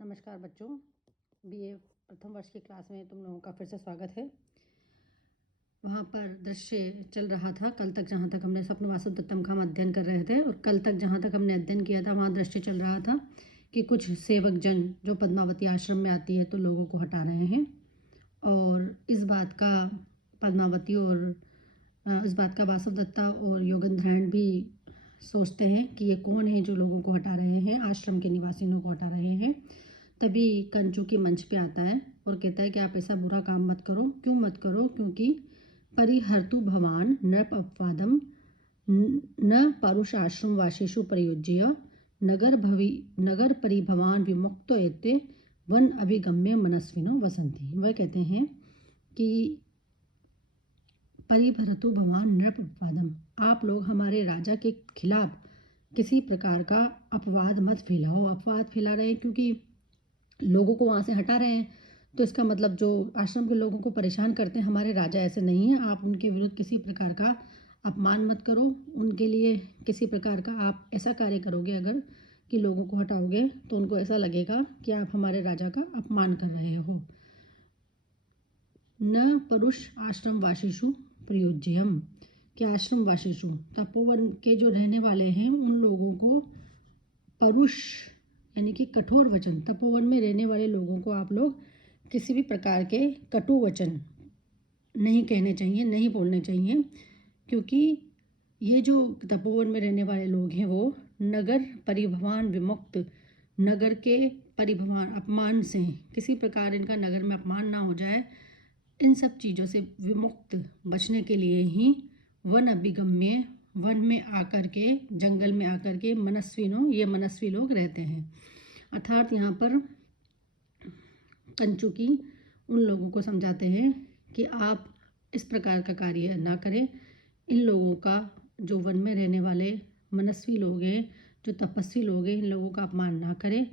नमस्कार बच्चों, बीए प्रथम वर्ष की क्लास में तुम लोगों का फिर से स्वागत है। वहाँ पर दृश्य चल रहा था कल तक, जहाँ तक हमने स्वप्न वासुदेव का हम अध्ययन कर रहे थे। और कल तक जहाँ तक हमने अध्ययन किया था वहाँ दृश्य चल रहा था कि कुछ सेवक जन जो पद्मावती आश्रम में आती है तो लोगों को हटा रहे हैं। और इस बात का पद्मावती और इस बात का वासुदत्ता और योगेंद्रायण भी सोचते हैं कि ये कौन है जो लोगों को हटा रहे हैं, आश्रम के निवासियों को हटा रहे हैं। तभी कंचुकी मंच पे आता है और कहता है कि आप ऐसा बुरा काम मत करो। क्यों मत करो? क्योंकि परिहर्तु भवान नृप अपवादम न परुष आश्रम वासेषु प्रयोज्य नगर परिभवान विमुक्तो एते वन अभिगम्य मनस्विनो वसंती। वह कहते हैं कि परिभरतु भवान नृप अपवादम, आप लोग हमारे राजा के खिलाफ किसी प्रकार का अपवाद मत फैलाओ। अपवाद फैला रहे हैं क्योंकि लोगों को वहाँ से हटा रहे हैं, तो इसका मतलब जो आश्रम के लोगों को परेशान करते हैं हमारे राजा ऐसे नहीं हैं। आप उनके विरुद्ध किसी प्रकार का अपमान मत करो। उनके लिए किसी प्रकार का आप ऐसा कार्य करोगे अगर कि लोगों को हटाओगे तो उनको ऐसा लगेगा कि आप हमारे राजा का अपमान कर रहे हो। न परुष आश्रम वासिषु प्रयोज्यम, कि आश्रम वासिषु तपोवन के जो रहने वाले हैं उन लोगों को परुष यानी कि कठोर वचन, तपोवन में रहने वाले लोगों को आप लोग किसी भी प्रकार के कटु वचन नहीं कहने चाहिए, नहीं बोलने चाहिए। क्योंकि ये जो तपोवन में रहने वाले लोग हैं वो नगर परिभवान विमुक्त, नगर के परिभवान अपमान से, किसी प्रकार इनका नगर में अपमान ना हो जाए, इन सब चीज़ों से विमुक्त बचने के लिए ही वन अभिगम्य, वन में आकर के, जंगल में आकर के मनस्विनो, ये मनस्वी लोग रहते हैं। अर्थात यहाँ पर कंचुकी उन लोगों को समझाते हैं कि आप इस प्रकार का कार्य ना करें। इन लोगों का, जो वन में रहने वाले मनस्वी लोग हैं, जो तपस्वी लोग हैं, इन लोगों का अपमान ना करें।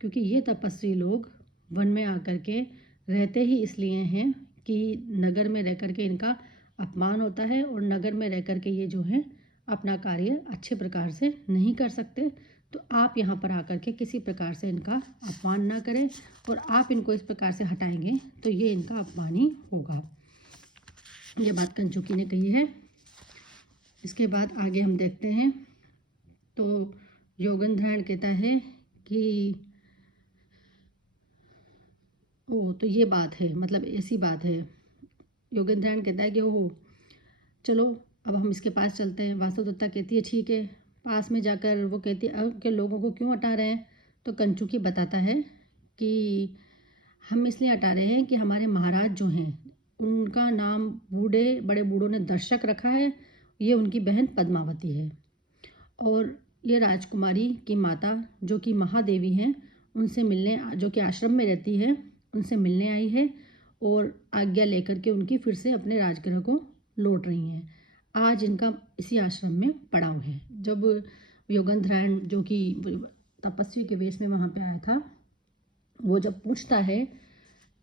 क्योंकि ये तपस्वी लोग वन में आकर के रहते ही इसलिए हैं कि नगर में रह कर के इनका अपमान होता है और नगर में रह कर के ये जो है अपना कार्य अच्छे प्रकार से नहीं कर सकते। तो आप यहाँ पर आकर के किसी प्रकार से इनका अपमान ना करें, और आप इनको इस प्रकार से हटाएंगे तो ये इनका अपमान ही होगा। ये बात कंचुकी ने कही है। इसके बाद आगे हम देखते हैं तो योगेंद्रायण कहता है कि ओ तो ये बात है, मतलब ऐसी बात है। योगेंद्रायण कहता है कि ओह चलो अब हम इसके पास चलते हैं। वासुदत्ता कहती है ठीक है। पास में जाकर वो कहती है अब के लोगों को क्यों हटा रहे हैं? तो कंचुकी बताता है कि हम इसलिए हटा रहे हैं कि हमारे महाराज जो हैं उनका नाम बड़े बूढ़ों ने दर्शक रखा है। ये उनकी बहन पद्मावती है और ये राजकुमारी की माता जो कि महादेवी हैं उनसे मिलने, जो कि आश्रम में रहती है, उनसे मिलने आई है और आज्ञा लेकर के उनकी फिर से अपने राजगृह को लौट रही हैं। आज इनका इसी आश्रम में पड़ाव है। जब योगेंद्रायण जो कि तपस्वी के वेश में वहाँ पे आया था, वो जब पूछता है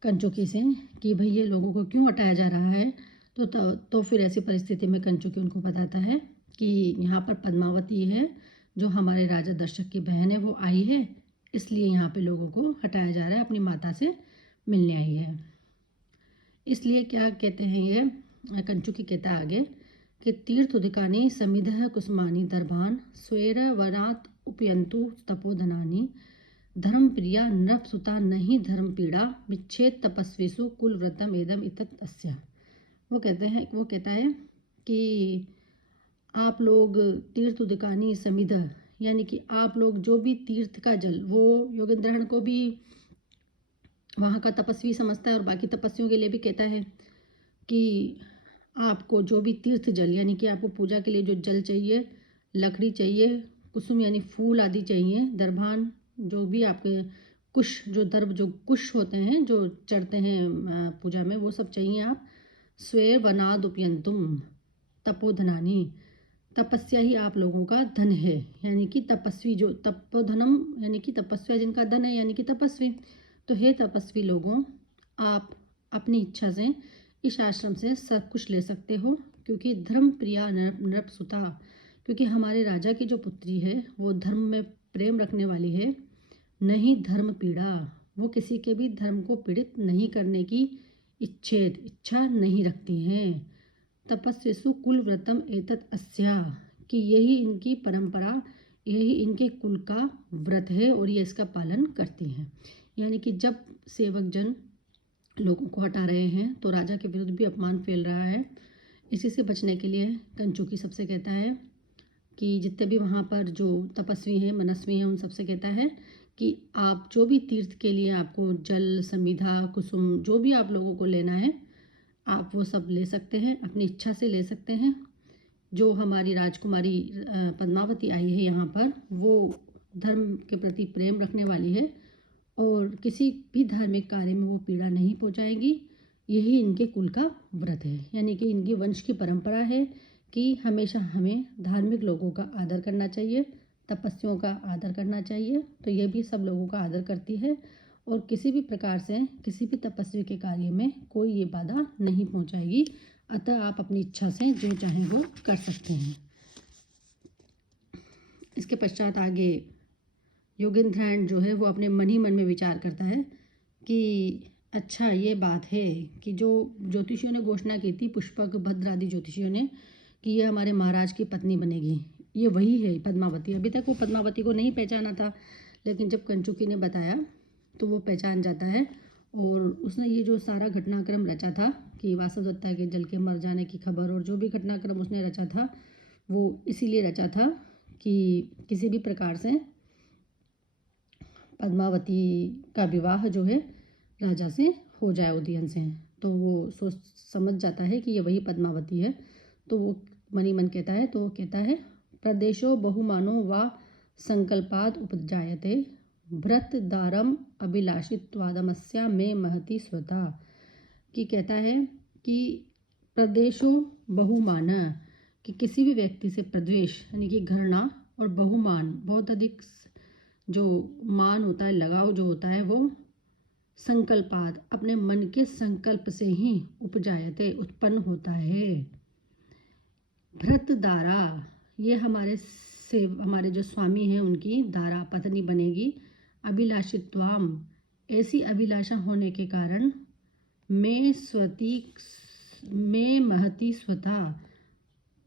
कंचुकी से कि भाई ये लोगों को क्यों हटाया जा रहा है, तो फिर ऐसी परिस्थिति में कंचुकी उनको बताता है कि यहाँ पर पद्मावती है जो हमारे राजा दशरथ की बहन है, वो आई है, इसलिए यहाँ पे लोगों को हटाया जा रहा है, अपनी माता से मिलने आई है। इसलिए क्या कहते हैं ये, कंचुकी कहता है आगे कि तीर्थ उदिकानि समिधः कुसुमानि दर्भान स्वेर वरात उपयंतु तपोधनानि धर्म प्रिया नृपसुता नहीं धर्म पीड़ा विच्छेद तपस्वीसु कुल व्रतम एदम इतत अस्या। वो कहता है कि आप लोग तीर्थ उदिकानि समिध, यानी कि आप लोग जो भी तीर्थ का जल, वो योगेंद्रायण को भी वहाँ का तपस्वी समझता है और बाकी तपस्वियों के लिए भी कहता है कि आपको जो भी तीर्थ जल, यानी कि आपको पूजा के लिए जो जल चाहिए, लकड़ी चाहिए, कुसुम यानी फूल आदि चाहिए, दर्भान जो भी आपके कुश, जो कुश होते हैं जो चढ़ते हैं पूजा में, वो सब चाहिए आप। स्वे वनाद उपयंतुम तपोधनानी, तपस्या ही आप लोगों का धन है, यानी कि तपस्वी जो तपोधनम, यानी कि तपस्या जिनका धन है, यानी कि तपस्वी। तो हे तपस्वी लोगों, आप अपनी इच्छा से इस आश्रम से सब कुछ ले सकते हो, क्योंकि धर्म प्रिया नृपसुता, क्योंकि हमारे राजा की जो पुत्री है वो धर्म में प्रेम रखने वाली है। नहीं धर्म पीड़ा, वो किसी के भी धर्म को पीड़ित नहीं करने की इच्छा नहीं रखती हैं। तपस्विषु कुल व्रतम एतत् अस्या, कि यही इनकी परंपरा, यही इनके कुल का व्रत है और ये इसका पालन करती हैं। यानी कि जब सेवक जन लोगों को हटा रहे हैं तो राजा के विरुद्ध भी अपमान फैल रहा है। इसी से बचने के लिए कंचुकी सबसे कहता है कि जितने भी वहाँ पर जो तपस्वी हैं, मनस्वी हैं, उन सबसे कहता है कि आप जो भी तीर्थ के लिए आपको जल, समिधा, कुसुम, जो भी आप लोगों को लेना है आप वो सब ले सकते हैं, अपनी इच्छा से ले सकते हैं। जो हमारी राजकुमारी पद्मावती आई है यहाँ पर, वो धर्म के प्रति प्रेम रखने वाली है और किसी भी धार्मिक कार्य में वो पीड़ा नहीं पहुँचाएगी। यही इनके कुल का व्रत है, यानी कि इनकी वंश की परंपरा है कि हमेशा हमें धार्मिक लोगों का आदर करना चाहिए, तपस्वियों का आदर करना चाहिए। तो ये भी सब लोगों का आदर करती है और किसी भी प्रकार से किसी भी तपस्वी के कार्य में कोई ये बाधा नहीं पहुंचाएगी। अतः आप अपनी इच्छा से जो चाहें वो कर सकते हैं। इसके पश्चात आगे योगेंद्रायण जो है वो अपने मन ही मन में विचार करता है कि अच्छा ये बात है कि जो ज्योतिषियों ने घोषणा की थी, पुष्पक, भद्र आदि ज्योतिषियों ने, कि ये हमारे महाराज की पत्नी बनेगी, ये वही है पद्मावती। अभी तक वो पद्मावती को नहीं पहचाना था, लेकिन जब कंचुकी ने बताया तो वो पहचान जाता है। और उसने ये जो सारा घटनाक्रम रचा था कि वासुदत्ता के जल के मर जाने की खबर और जो भी घटनाक्रम उसने रचा था वो इसीलिए रचा था कि किसी भी प्रकार से पद्मावती का विवाह जो है राजा से हो जाए, उदयन से। तो वो सोच समझ जाता है कि ये वही पद्मावती है। तो वो मन ही मन कहता है, तो वो कहता है प्रदेशो बहुमानो व संकल्पाद उपजायते भ्रत दारम अभिलाषित्वादमस्या में महति स्वता, कि कहता है कि प्रदेशो बहुमान, कि किसी भी व्यक्ति से प्रद्वेष यानी कि घृणा, और बहुमान बहुत अधिक जो मान होता है, लगाव जो होता है, वो संकल्पाद अपने मन के संकल्प से ही उपजायते उत्पन्न होता है। भ्रत दारा, ये हमारे जो स्वामी हैं उनकी दारा पत्नी बनेगी। अभिलाषित्वाम, ऐसी अभिलाषा होने के कारण मैं महती स्वता,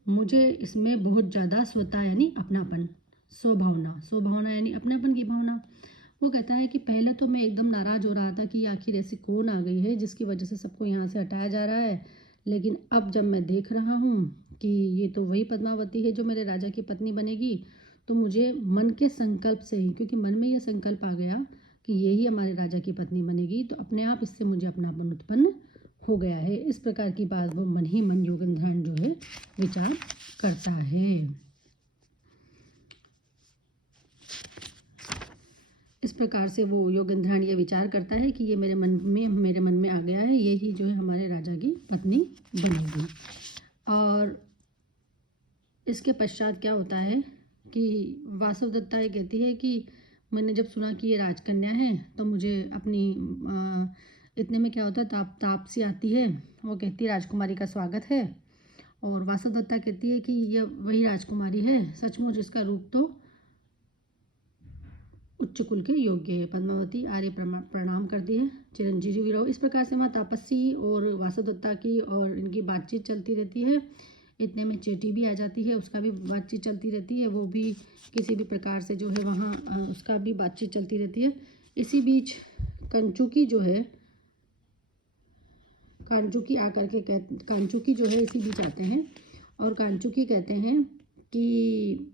मुझे इसमें बहुत ज़्यादा स्वता यानी अपनापन, स्वभावना यानी अपनापन की भावना। वो कहता है कि पहले तो मैं एकदम नाराज़ हो रहा था कि आखिर ऐसी कौन आ गई है जिसकी वजह से सबको यहाँ से हटाया जा रहा है, लेकिन अब जब मैं देख रहा हूँ कि ये तो वही पद्मावती है जो मेरे राजा की पत्नी बनेगी, तो मुझे मन के संकल्प से ही, क्योंकि मन में ये संकल्प आ गया कि यही हमारे राजा की पत्नी बनेगी, तो अपने आप इससे मुझे अपनापन उत्पन्न हो गया है। इस प्रकार की बात वो मन ही मन योगेंद्रायण जो है विचार करता है। इस प्रकार से वो योगेंद्रायण ये विचार करता है कि ये मेरे मन में आ गया है, यही जो है हमारे राजा की पत्नी बनेगी। और इसके पश्चात क्या होता है कि वासवदत्ता ये कहती है कि मैंने जब सुना कि ये राजकन्या है तो मुझे अपनी इतने में क्या होता है, तापसी आती है, वो कहती है राजकुमारी का स्वागत है। और वासवदत्ता कहती है कि यह वही राजकुमारी है, सचमुच इसका रूप तो उच्च कुल के योग्य है। पद्मावती आर्य प्रणाम करती है, चिरंजीवी रहो। इस प्रकार से वहाँ तापसी और वासुदत्ता की और इनकी बातचीत चलती रहती है। इतने में चेटी भी आ जाती है, उसका भी बातचीत चलती रहती है, वो भी किसी भी प्रकार से जो है वहाँ उसका भी बातचीत चलती रहती है। इसी बीच कंचुकी जो है, कांचुकी जो है इसी बीच आते हैं और कांचुकी कहते हैं कि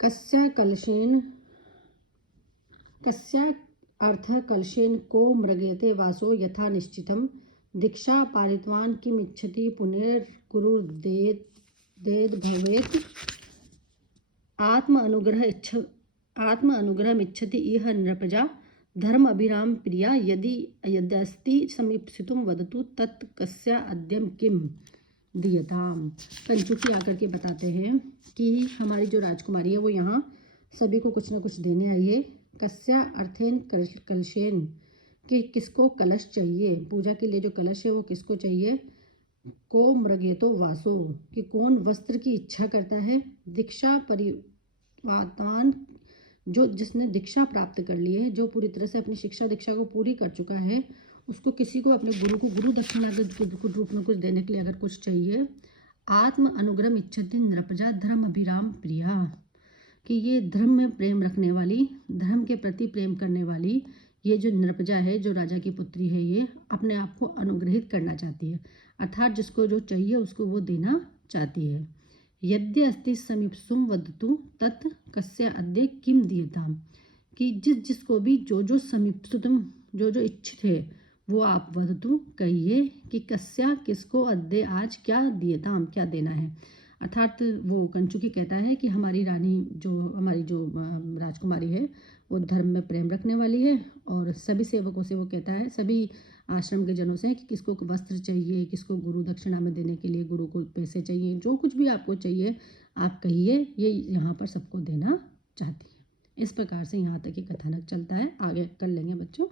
कस्या अर्थ कलशेन को मृगयते वासो यथा निश्चितम दीक्षा पारितवान किमिच्छति पुनर्कुरुर्देद भवेत् आत्म अनुग्रहमिच्छति इह नृपजा धर्म अभिराम प्रिया यद्यस्ति समीप्सितुम वदतु तत् कस्या अद्यम किम दियताम। कंचुकी आकर के बताते हैं कि हमारी जो राजकुमारी है वो यहाँ सभी को कुछ ना कुछ देने आई है। कस्या अर्थेन कलशेन, कि किसको कलश चाहिए, पूजा के लिए जो कलश है वो किसको चाहिए। को मृगेतो वासो, कि कौन वस्त्र की इच्छा करता है। दीक्षा परिवातवान, जो जिसने दीक्षा प्राप्त कर ली है, जो पूरी तरह से अपनी शिक्षा दीक्षा को पूरी कर चुका है, उसको किसी को अपने गुरु को गुरु दक्षिणा के रूप में कुछ देने के लिए अगर कुछ चाहिए, आत्म अनुग्रह इच्छति नृपजा धर्म अभिराम प्रिया, कि ये धर्म में प्रेम रखने वाली, धर्म के प्रति प्रेम करने वाली ये जो नृपजा है, जो राजा की पुत्री है, ये अपने आप को अनुग्रहित करना चाहती है, अर्थात जिसको जो चाहिए उसको वो देना चाहती है। यद्य अस्ति समीपसुम वदतु तत् कस्य अद्य किम दीयताम, कि जिसको भी जो समीपसुतम जो इच्छित है वो आप वदतु कहिए कि कस्या किसको अद्य आज क्या दीयताम क्या देना है। अर्थात वो कंचुकी कहता है कि हमारी रानी हमारी जो राजकुमारी है वो धर्म में प्रेम रखने वाली है, और सभी सेवकों से वो कहता है, सभी आश्रम के जनों से, कि किसको वस्त्र चाहिए, किसको गुरु दक्षिणा में देने के लिए गुरु को पैसे चाहिए, जो कुछ भी आपको चाहिए आप कहिए, ये यहाँ पर सबको देना चाहती है। इस प्रकार से यहाँ तक ये कथानक चलता है, आगे कर लेंगे बच्चों।